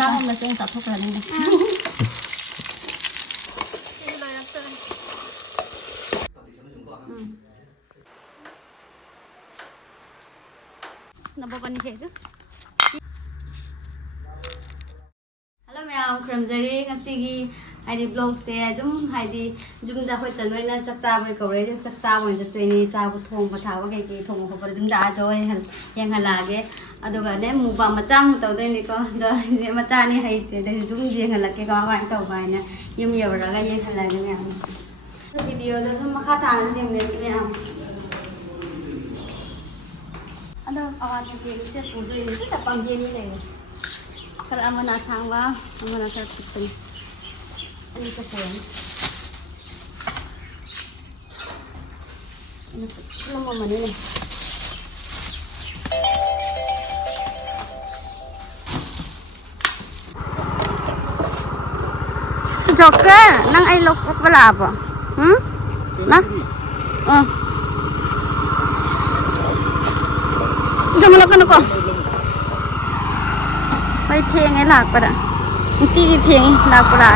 ꯆꯥꯛ ꯑꯃꯁꯨ ꯑꯩꯅ ꯆꯥꯊꯣꯛꯈ꯭ꯔꯅꯤꯅꯦ ꯅꯕꯣꯛꯀꯅꯤ ꯈꯦꯖꯨ ꯍꯜꯂꯣ ꯃꯌꯥꯝ ꯈꯨꯔꯨꯝꯖꯔꯤ ꯉꯁꯤꯒꯤ ꯍꯥꯏꯗꯤ ꯕ꯭ꯂꯣꯒꯁꯦ ꯑꯗꯨꯝ ꯍꯥꯏꯗꯤ ꯌꯨꯝꯗ ꯑꯩꯈꯣꯏ ꯆꯟꯣꯏꯅ ꯆꯥꯛ ꯆꯥꯕꯩ ꯀꯧꯔꯛꯏ ꯆꯥꯛ ꯆꯥꯕ ꯑꯣꯏꯅ ꯆꯠꯇꯣꯏꯅꯤ ꯆꯥꯕ ꯊꯣꯡꯕ ꯊꯥꯕ ꯀꯩꯀꯩ ꯊꯣꯡꯕ ꯈꯣꯠꯄ ꯌꯨꯝꯗ ꯑꯥꯖꯧ ꯌꯦꯡꯍꯜꯂꯛꯑꯒꯦ ꯑꯗꯨꯒ ꯅꯦ ꯃꯨꯛꯕꯥ ꯃꯆꯥ ꯑꯃꯨꯛ ꯇꯧꯗꯣꯏꯅꯤꯀꯣ ꯑꯗꯣ ꯃꯆꯥꯅꯤ ꯍꯩꯇꯦ ꯑꯗꯩ ꯑꯗꯨꯝ ꯌꯦꯡꯍꯜꯂꯛꯀꯦ ꯀꯃꯥꯏꯅ ꯇꯧꯕ ꯍꯥꯏꯅ ꯌꯨꯝ ꯌꯧꯔꯒ ꯌꯦꯡꯍꯜꯂꯛꯑꯒꯦ ꯃꯌꯥꯝ ꯚꯤꯗꯤꯑꯣꯗꯣ ꯑꯗꯨꯝ ꯃꯈꯥ ꯇꯥꯅ ꯌꯦꯡꯃꯤꯟꯅꯁꯤ ꯃꯌꯥꯝ ꯑꯗꯣ ꯑꯋꯥꯠꯄꯁꯦ ꯄꯨꯗꯣꯏꯅꯤ ꯈꯤꯇ ꯄꯥꯝꯕꯤꯅꯤ ꯂꯩꯔꯦ ꯈꯔ ꯑꯃꯅ ꯑꯁꯥꯡꯕ ꯑꯃꯅ ꯈꯔ ꯄꯤꯛꯄꯅꯤ ꯑꯅꯤꯁꯦ ꯄꯨꯔꯅꯤ ꯂꯨꯝꯃꯝꯃꯅꯤꯅꯦ Joker, nang ay lokok wala ba? Na? Oh. Diyan malak ano ko? May thieng ay lak pa da. Hindi thieng lak pa da.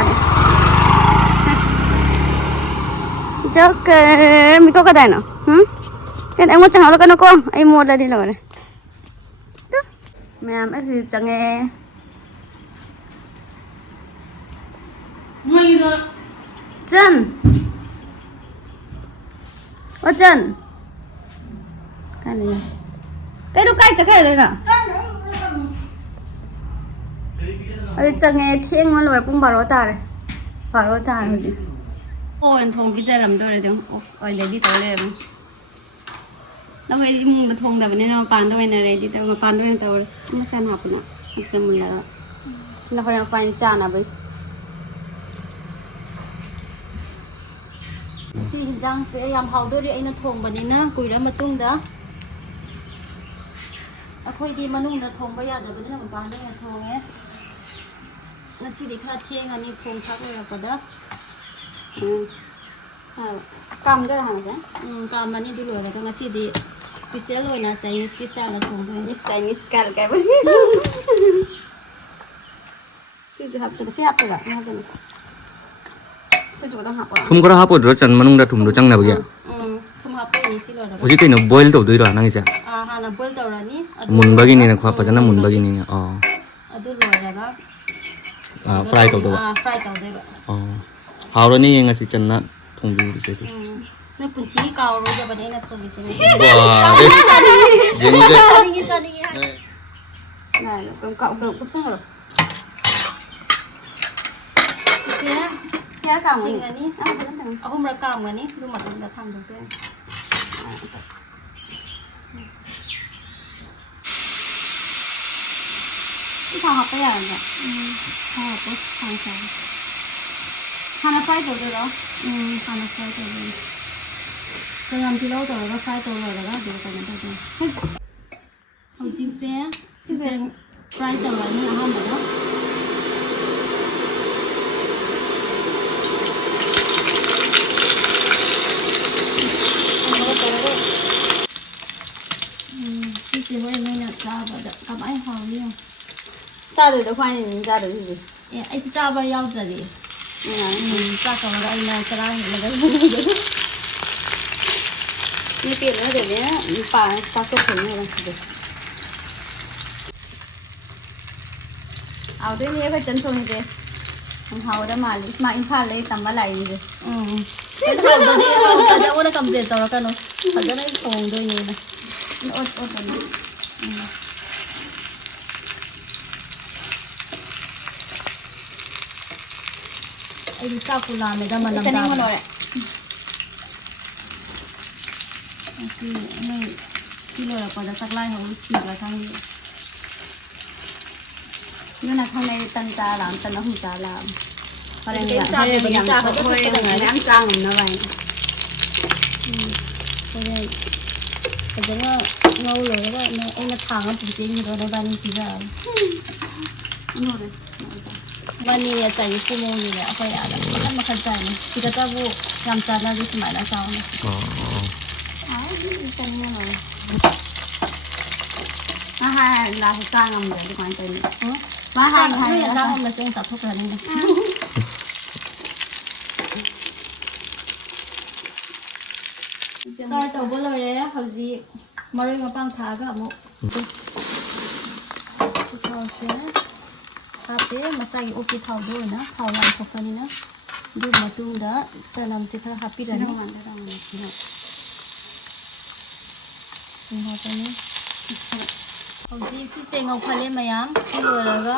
Joker, miko ka dai no? Kan ay mo chang halak ano ko? Ay mo la di lo re. Ma'am, ay chang eh. Jen, oh Jen, kan ni, cái đâu cay chắc cái đấy nè, ấy chẳng nghe thiên mà lùi bung bảo ta rồi gì, ôi anh thong pizza làm đâu rồi đâu, ôi lấy đi tao lấy, đâu cái gì mùng thong đâu nên nó pan đâu này lấy đi tao mà pan đâu này tao rồi, nó xem học nữa, cái mùng là, chỉ là phải học phải cha nào vậy. Si hinjang se yam hawdori aina thongba ni na kuira matungda akhoi di manungda thongba yadabani na mapanda na thonge ngasi di khara thieng ani thong thak orakada kam da ha ja kam mani du lo ra ngasi di special oina Chinese ki style la thong doi Chinese kal ka ba chi hap cha hap ta ha ja thum kora hapo dro chan manung da thum do chang na ba ya thum hapo ni si lo da hoji kai no boil to doi ra nang isa ha na boil to ra ni mun ba gi ni na khwa pa jana mun ba gi ni na adu lo da ga fry to do ba fry to de ba haw ra ni nga si chan na thong bi se ku na punchi kaw ro ja ba de na thong bi se ba jeng de cha ni na cầm cạo cũng sao rồi cái còng này ní, hôm ra còng này ní, nhưng mà mình đã thằng được tên. Cái thằng học bây giờ nhỉ? Thằng học cái thằng sao? Thằng nó phai rồi đó. Thằng nó phai rồi. Tôi làm thì lâu rồi, nó phai rồi đó, được rồi mình thôi. Không xin xe phai rồi nên là không được đó. Chị ơi, nên là cha và các bạn hỏi đi không? Cha được được khoai gì cha được gì? Anh cha bao nhiêu giờ đi? Cha còn là anh là cha là mình đấy. Như tiền nó để đấy, bà số tiền này là gì? Áo đấy thế cái chân thôi gì? Không hao đó mà in pha lấy tầm lại gì? Cái hao đó đi, hao đó nó cầm tiền tao cái nó, thật ra nó còn đôi gì này. Ốt này. Anh sao cô làm này ra mà làm ra? Này, khi rồi là còn đã sắc lai không chỉ là thằng Nhưng là thằng này tân cha làm, tân nó không cha làm. Còn cái cha thì mình cha có thôi ăn cha mình nó vậy. Đây cái giống ngâu rồi đó, anh là thằng nó chỉ chính rồi đây bạn chỉ ra. Bani ya chạy cái mông gì vậy, phải à? Anh mà khăn chạy này, chỉ có ta vụ làm chả là gì mà là sao này? Chân như này. Hai là cha ngầm để quan tâm. มาให้ให้ ไม่อยาก แล้ว จ้าง ค่ะ อมมาเสียงจับทุกคนเลยได้ตัวก็เลยเลยเขาจีมาเรื่องมาปังท้าก็มุเขาเสียถ้าเป็นมาใส่อุกิเท่าด้วยนะเท่าวันพกกันนี่นะดูมาดูเด้อจะนำสิค่ะฮัปปี้เลยนี่เขาจีสิเจงเอาพาเลมายามสิเลยแล้วก็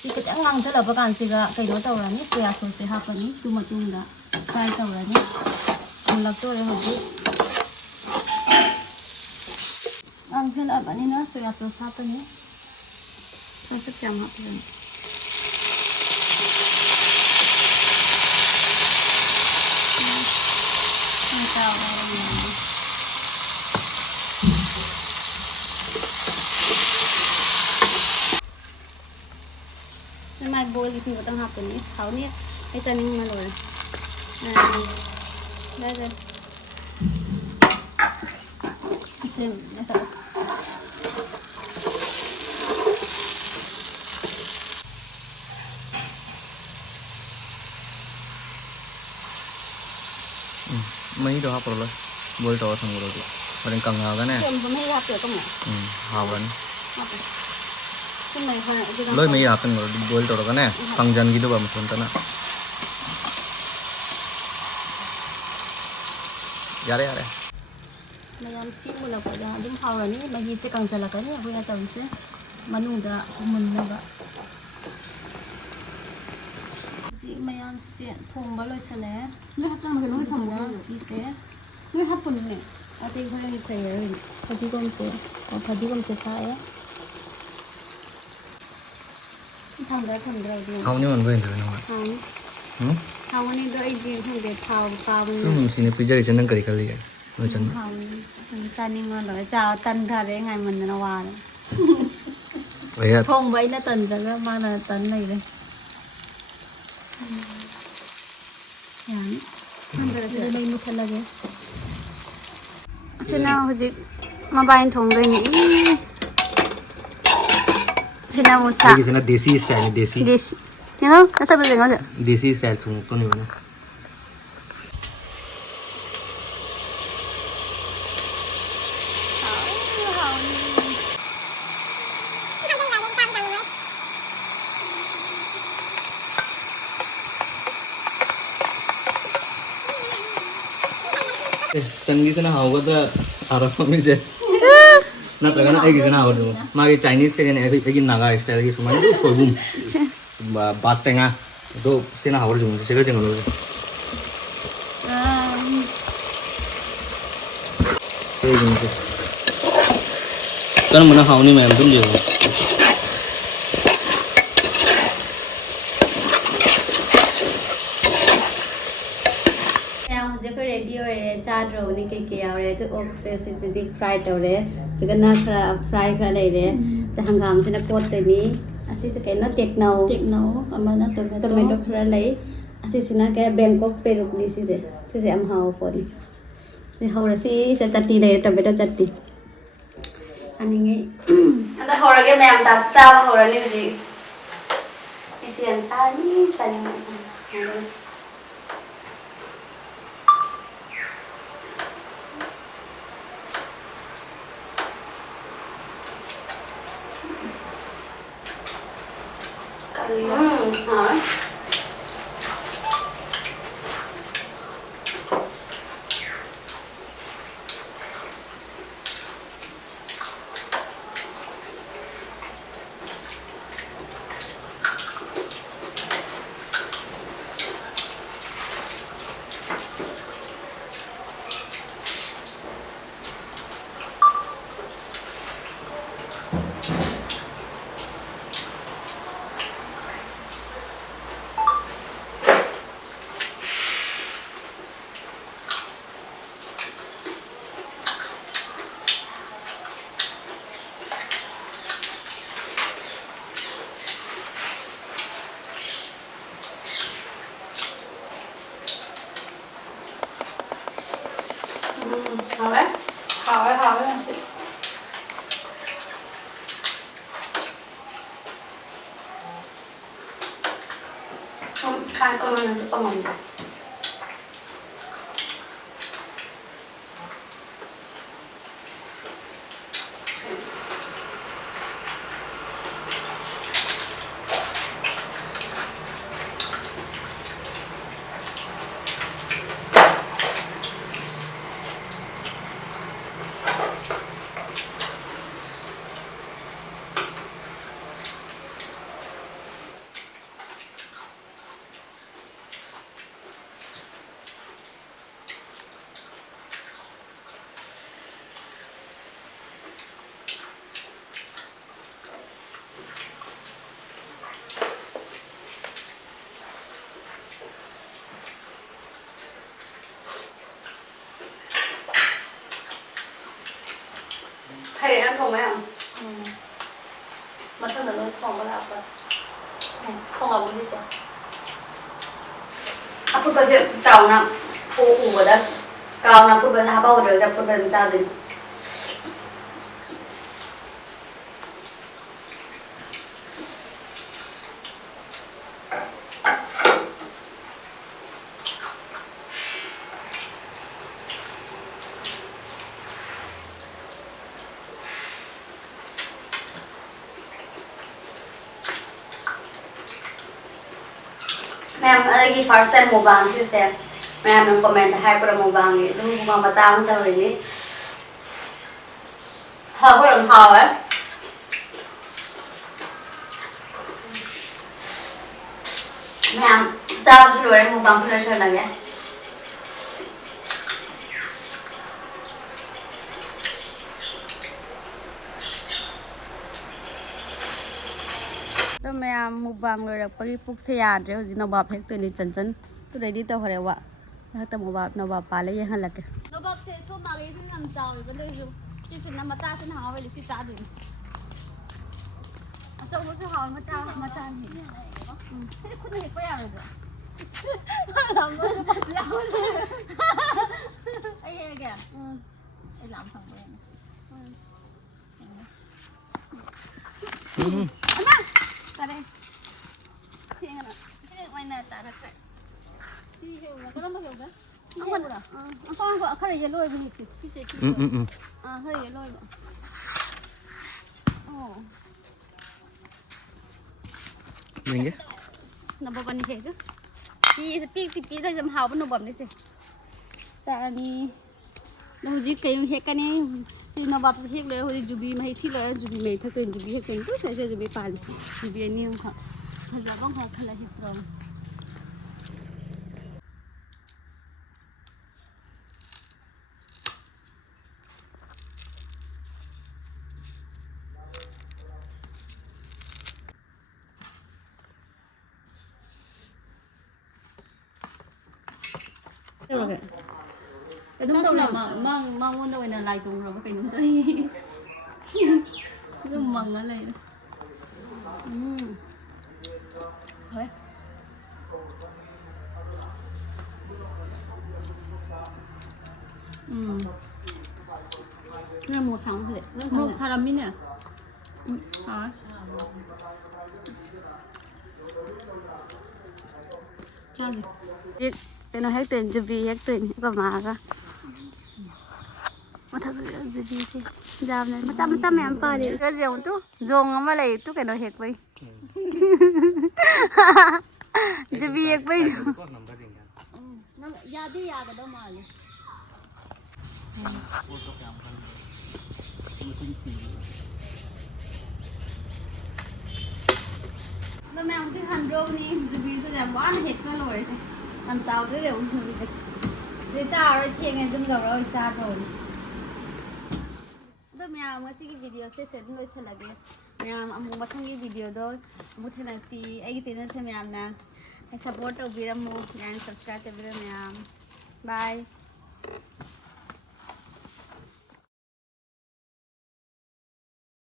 สิก็จะงังจะหลับประกันสิก็ใครรู้ตัวแล้วนี่เสียส่วนเสียฮัปปี้นี่ดูมาดูเด้อใครตัวแล้วนี่มันลักตัวเลยเขาจีงังเส้นแบบนี้นะเสียส่วนฮัปปี้นี่เราสักจำฮัปปี้เลยไม่โบยลิสิงก็ต้องหักตัวนี้เขาเนี่ยไอ้จันนี่มาเลยได้เลยเต็มนะครับไม่ได้ครับเลยบอลตัวทั้งหมดเลยประเด็นกังงากันเนี่ย เต็มผมไม่หักเปลือกก็เหมือน หาวัน ขึ้นมาค่ะ เลยไม่อยากเป็นบอลตัวกันเนี่ยกังจันgitu bah macam tu nak yare yare มายามซีมุนแล้วก็ยังดึงเขาเลยนี่มายีเสกังจะละกันเนี่ยคุยกันต่อสิมานุ่งดะมันแล้วก็สิมายามสิเสียทงบอลเลยเสร็จแล้วเลือกจังเลยนุ่งทงบอลสิเสียนุ่งฮับปุ่นเนี่ยอาทิตย์เขาเรียกเตยเลยพอดีก็มเสียพอดีก็มเสียท้ายทำได้ดี เอานี่มันเป็นตัวน้อยทำวันนี้ด้วยดีทำเด็ดเท้าเท้ามัน ซึ่งมันสิ่งที่พิจารณานั่งkali kali ya macam ทำจานนี้มันเลยจะเอาตันทาได้ไงมันนาวาเลย ayat ท่องไว้นะตันจะก็มานะตันเลยอย่างนี้มันจะได้มุขเลยฉันเอาจิมาบายท่องเลยนี่ฉันเอามุสา lagi sana desi style ni desi desi you know nasa ba dengo sa desi style tu ni mana Candi sana hawa da arah kami je. Na tagana ay gisana hawa do. Magi Chinese se ne ay naga style gi sumai do soibum. Bas tenga do sena hawa jung se ga jeng lo. Ay jung se. Kan mana hawa ni mayam tum je. Jeko ready ore cha dro ni ke ore to ok se deep fry tore sigana khra fry khra lai re ta hangam sina kot te ni asi se ke na tek no amana tomato khra lai asi sina ke bangkok peruk ni si se am hao for ni hora si se chatti le tomato chatti ani nge anda hora ge mayam cha hora ni ji isi an cha ni hả Khai con ăn con mồm rồi. Hay em không mấy không? Mà sao nó không có làm đâu? Không làm cái gì sao? Aku kerja kau nak beras, kau nak beras apa beras apa beras jadi. Ma'am, lagi first time MUKBANG sih saya. Ma'am yang komen hai pada MUKBANG itu MUKBANG macam macam ini. Hao có đường hao ấy. Ma'am, sao xin lỗi MUKBANG không chơi lagi ya? तो मैं MUKBANग लोरपगी पुक से याद रहे नवाब हेक तो नहीं चंचन तो ready तो हरे वा तो नवाब पाले ये हल के नवाब से सो मागे से हम चाव बंदे जो जिसे न मचा से हाव वाली से चादू अच्छा वो से हाव मचा नहीं खुद हेक पे यार जो लाम ये क्या ये लाम फंग पे Tare. Siang na. Sini may na tara ka. Si hewa. Kano mo hewa? Ang wala. Ang pang ko akara yellow ay binit. Kisi. Hari yellow ay. Oh. Mình Nababa ni hejo. Pi da jam hawa nabab ni se. Sa ni. Na huji kayo hekani. नवाब से हेक ले होदी जुबी में सी ले जुबी में थक जुबी हेक तो से जुबी पाल जुबी नि हम खा हजाबं खा खला हेक pro Okay. Đúng đâu là mang món đâu là lại tung rồi cái đúng đấy nó măng ở đây Thôi. Nó một sáng thôi. 뭐 사람이냐 아 저기 Cái nó hết tiền jubi hết tiền có mà cả. Mà thật là jubi chứ. Dám này macam em pa đi. Cái gì không tu? Zong mà lại tu cái nó hết vậy. Jubi hết vậy. nó ya đi ya đâu mà Nó mẹ ông xin hành râu đi, jubi số giảm bán hết nó nổi rồi. Làm cháo tới đều jubi chứ. Để cháo rồi thêm cái zum rồi cháo rồi. तो मैं ngasi की video से setting लोई से लगे मैं अमु मथंगी video दो अमु थे नसी एगी चैनल से मैं आमना सपोर्ट तवबिरम्मु एंड सब्सक्राइब तवबिरम्मु बाय